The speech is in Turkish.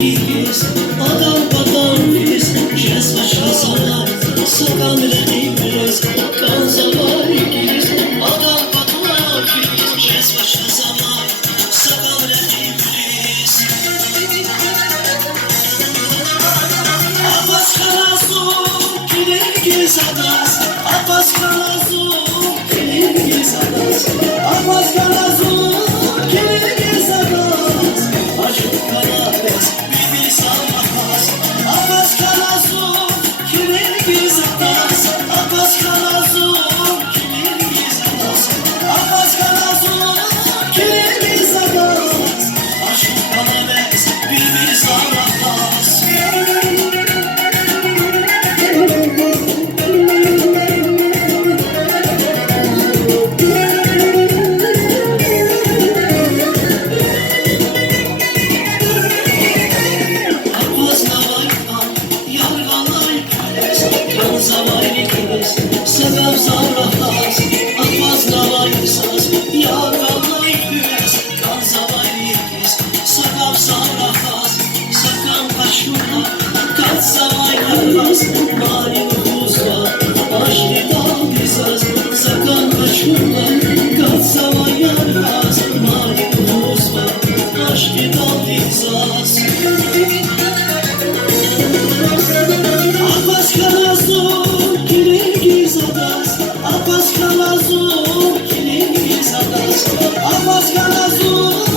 Adam padam biz, jazz başlasalar, sakal renimiz, kansalar ikiz. Adam padam biz, jazz başlasalar, sakal renimiz. Abbas Karazum, kilir gizadas, Abbas Karazum, kilir gizadas, Abbas Karazum, kilir gizadas, Aşık Karabes. Abbas Karazum, kilir gizadas, Abbas Karazum, kilir gizadas, Abbas Karazum, kilir gizadas, Aşık Karabes, bir zarafas. Sebep zarrahas, Abbas navaysas, yarganlay güz, kan zavaykız, sebep zarrahas, sakan kaşuna, kat zavaykız, mali nüfuzla, aşkı daldizas, sakan kaşuna, kat zavaykız, mali nüfuzla, aşkı daldizas. Abbas Karazum, kilir gizadas, Abbas Karazum, kilir gizadas, Abbas Karazum.